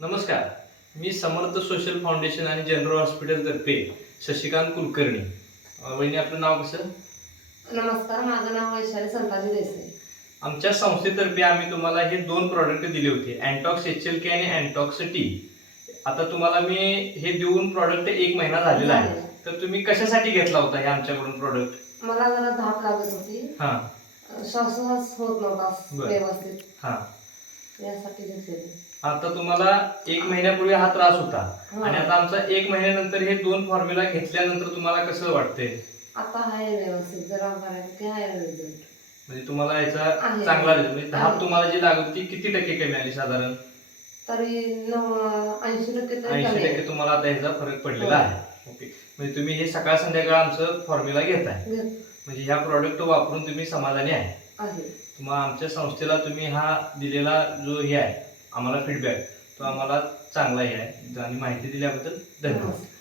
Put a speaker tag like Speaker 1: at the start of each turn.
Speaker 1: नमस्कार. मी Samarth social foundation आणि जनरल हॉस्पिटल तर्फे शशिकांत कुलकर्णी. वहिनी आपलं नाव कसं?
Speaker 2: नमस्कार माझं नाव वैशाली संताजी देसाई.
Speaker 1: आमच्या संस्थेतर्फे आम्ही तुम्हाला हे दोन प्रॉडक्ट दिले होते अँटॉक्स एच एल के आणि अँटॉक्स टी आता तुम्हाला मी हे देऊन प्रॉडक्ट एक महिना झालेला आहे. तर तुम्ही कशासाठी घेतला होता हे आमच्याकडून प्रॉडक्ट
Speaker 2: मला जरा धाप लागत होती.
Speaker 1: हां.
Speaker 2: श्वासोश्वास होत नव्हता. व्यवस्थित.
Speaker 1: हां.
Speaker 2: यासाठी घेतलेली
Speaker 1: आता तुम्हाला एक महिन्यापूर्वी हा त्रास होता.
Speaker 2: हा.
Speaker 1: आणि आता आमचा एक महिन्यानंतर हे दोन फॉर्म्युला घेतल्यानंतर तुम्हाला कसं वाटतंय?
Speaker 2: आता आहे व्यवस्थित जरा बऱ्यापैकी रिझल्ट
Speaker 1: म्हणजे तुम्हाला याचा
Speaker 2: आहे.
Speaker 1: चांगला result, म्हणजे धाप
Speaker 2: आहे.
Speaker 1: तुम्हाला जी लागत होती किती टक्के कमी आली साधारण?
Speaker 2: तरी ऐंशी टक्के तरी
Speaker 1: ऐंशी
Speaker 2: कमी.
Speaker 1: टक्के. तुम्हाला आता ह्याचा फरक पडलेला
Speaker 2: हो.
Speaker 1: आहे. ओके. म्हणजे तुम्ही हे सकाळ संध्याकाळ आमचं फॉर्म्युला घेताय.
Speaker 2: घेत.
Speaker 1: म्हणजे ह्या प्रॉडक्ट वापरून तुम्ही समाधानी आहे.
Speaker 2: आहे.
Speaker 1: मग आमच्या संस्थेला तुम्ही हा दिलेला जो हे आहे आम्हाला फीडबॅक तो आम्हाला चांगला हे आहे. आणि माहिती दिल्याबद्दल धन्यवाद.
Speaker 2: नमस्कार